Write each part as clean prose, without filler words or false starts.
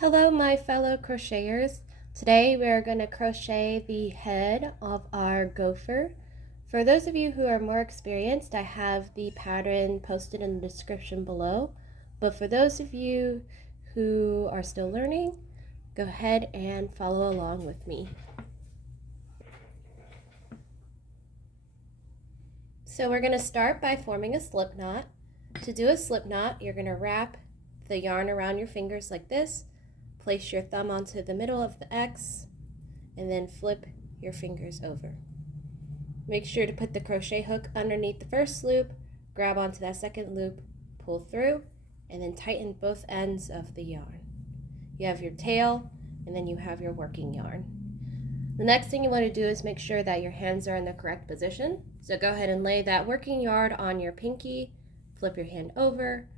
Hello my fellow crocheters. Today we are going to crochet the head of our gopher. For those of you who are more experienced, I have the pattern posted in the description below. But for those of you who are still learning, go ahead and follow along with me. So we're going to start by forming a slip knot. To do a slip knot, you're going to wrap the yarn around your fingers like this. Place your thumb onto the middle of the X and then flip your fingers over. Make sure to put the crochet hook underneath the first loop, grab onto that second loop, pull through, and then tighten both ends of the yarn. You have your tail, and then you have your working yarn. The next thing you want to do is make sure that your hands are in the correct position. So go ahead and lay that working yarn on your pinky, flip your hand over,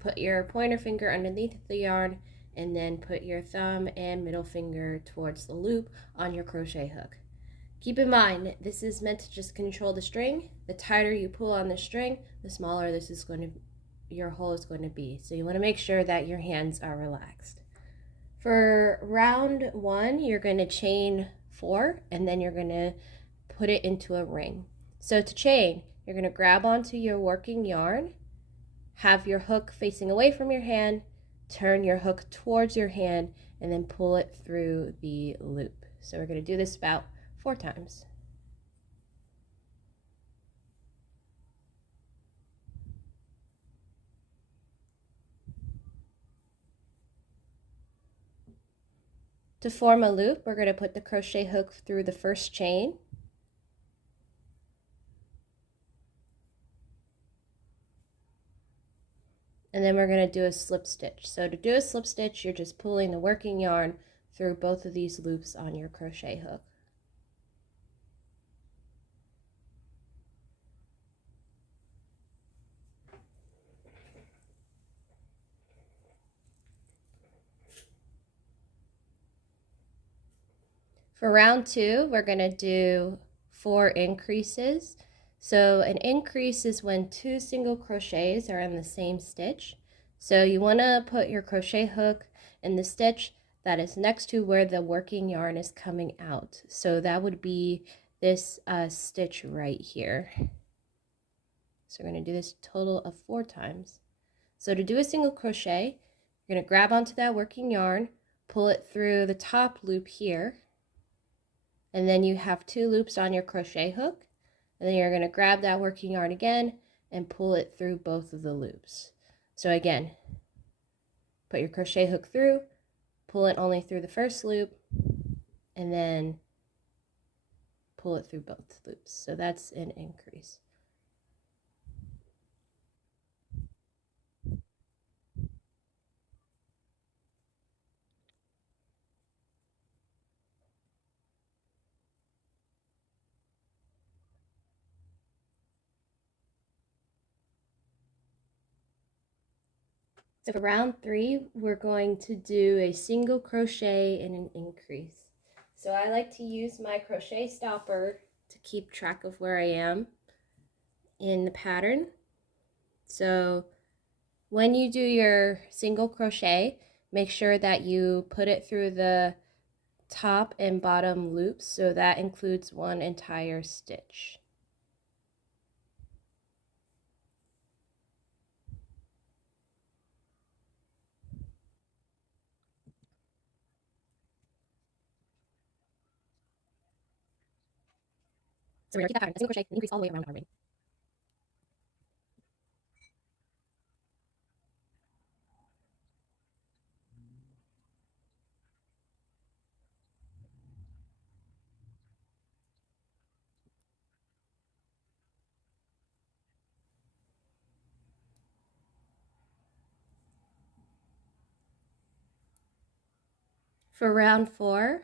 put your pointer finger underneath the yarn, and then put your thumb and middle finger towards the loop on your crochet hook. Keep in mind, this is meant to just control the string. The tighter you pull on the string, the smaller your hole is going to be. So you want to make sure that your hands are relaxed. For round 1, you're going to chain 4, and then you're going to put it into a ring. So to chain, you're going to grab onto your working yarn, have your hook facing away from your hand, turn your hook towards your hand, and then pull it through the loop. So we're going to do this about 4 times. To form a loop, we're going to put the crochet hook through the first chain. And then we're going to do a slip stitch. So to do a slip stitch, you're just pulling the working yarn through both of these loops on your crochet hook. For round 2, we're going to do 4 increases. So an increase is when 2 single crochets are in the same stitch. So you want to put your crochet hook in the stitch that is next to where the working yarn is coming out. So that would be this stitch right here. So we're going to do this a total of 4 times. So to do a single crochet, you're going to grab onto that working yarn, pull it through the top loop here, and then you have 2 loops on your crochet hook, and then you're going to grab that working yarn again and pull it through both of the loops. So again, put your crochet hook through, pull it only through the first loop, and then pull it through both loops. So that's an increase. So for round 3, we're going to do a single crochet and an increase. So I like to use my crochet stopper to keep track of where I am in the pattern. So when you do your single crochet, make sure that you put it through the top and bottom loops, so that includes one entire stitch. So we're going to keep that pattern, a single crochet, and increase all the way around our ring. For round 4,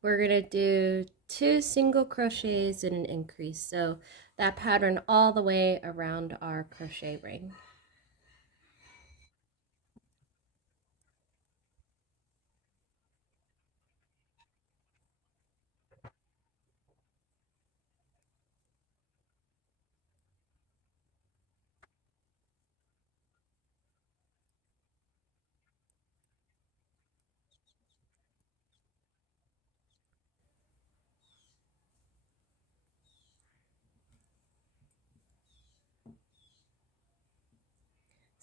we're going to do 2 single crochets and an increase. So that pattern all the way around our crochet ring.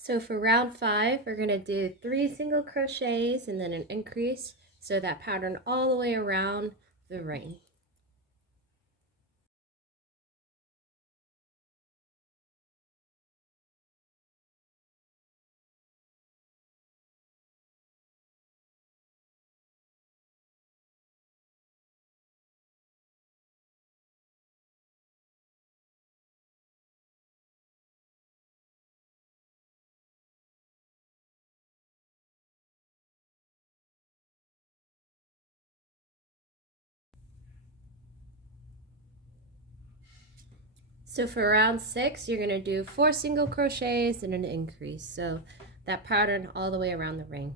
So for round 5, we're going to do 3 single crochets and then an increase, so that pattern all the way around the ring. So for round 6, you're going to do 4 single crochets and an increase, so that pattern all the way around the ring.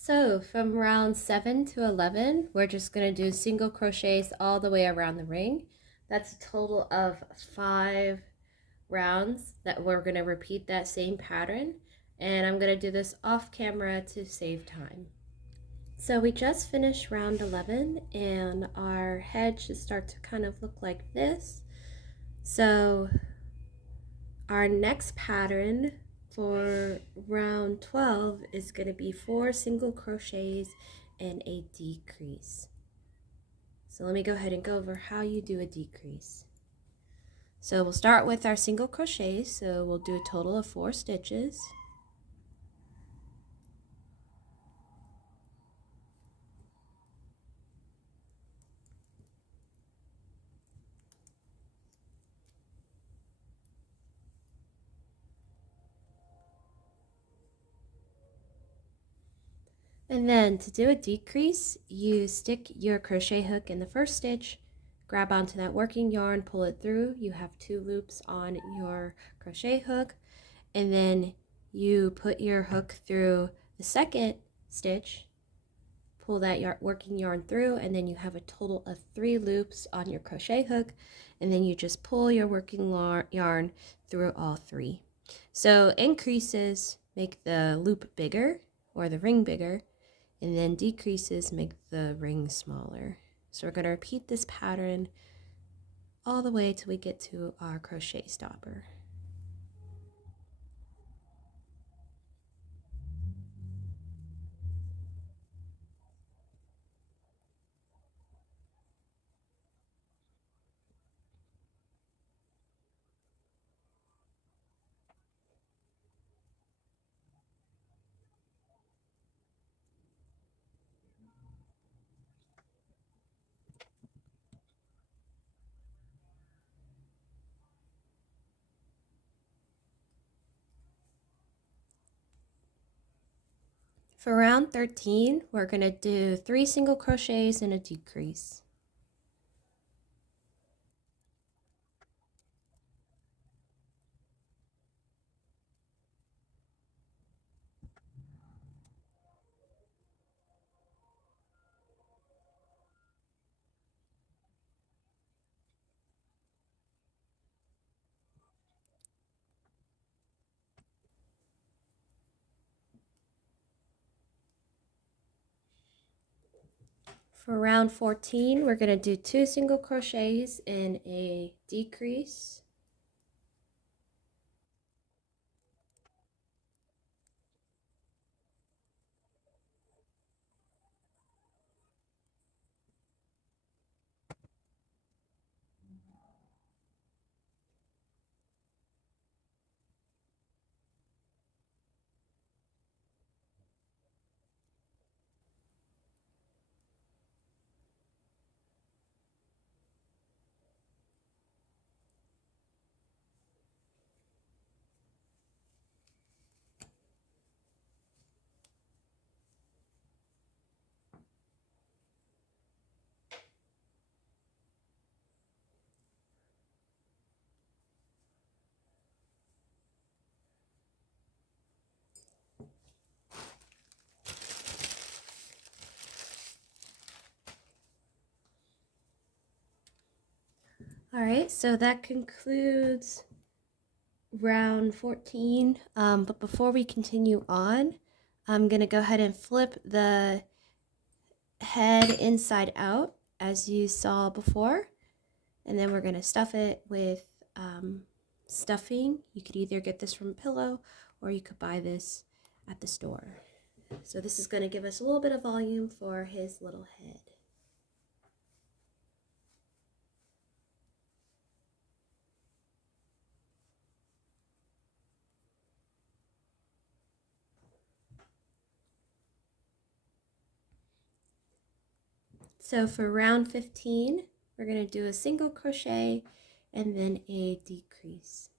So from round 7 to 11, we're just going to do single crochets all the way around the ring. That's a total of 5 rounds that we're going to repeat that same pattern. And I'm going to do this off camera to save time. So we just finished round 11 and our head should start to kind of look like this. So our next pattern for round 12 is going to be 4 single crochets and a decrease. So let me go ahead and go over how you do a decrease. So we'll start with our single crochets, so we'll do a total of 4 stitches. And then to do a decrease, you stick your crochet hook in the first stitch, grab onto that working yarn, pull it through. You have 2 loops on your crochet hook, and then you put your hook through the second stitch, pull that working yarn through, and then you have a total of 3 loops on your crochet hook, and then you just pull your working yarn through all 3. So increases make the loop bigger or the ring bigger, and then decreases make the ring smaller. So we're going to repeat this pattern all the way till we get to our crochet stopper. For round 13, we're going to do 3 single crochets and a decrease. For round 14, we're going to do 2 single crochets and a decrease. All right, so that concludes round 14. But before we continue on, I'm going to go ahead and flip the head inside out as you saw before. And then we're going to stuff it with stuffing. You could either get this from Pillow or you could buy this at the store. So this is going to give us a little bit of volume for his little head. So for round 15, we're going to do a single crochet and then a decrease.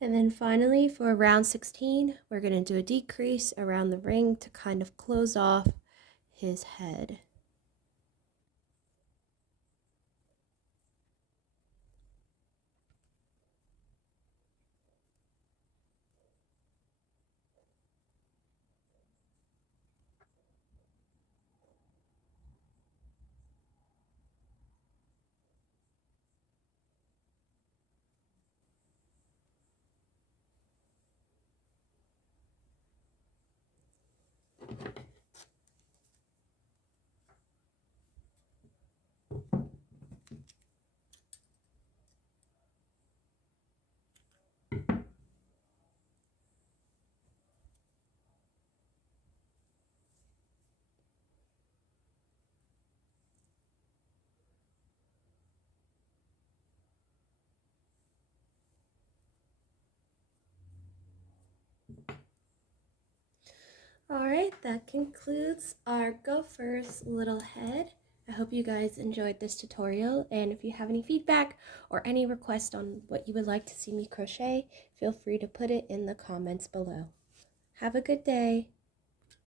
And then finally for round 16, we're going to do a decrease around the ring to kind of close off his head. Alright, that concludes our Gopher's little head. I hope you guys enjoyed this tutorial, and if you have any feedback or any requests on what you would like to see me crochet, feel free to put it in the comments below. Have a good day!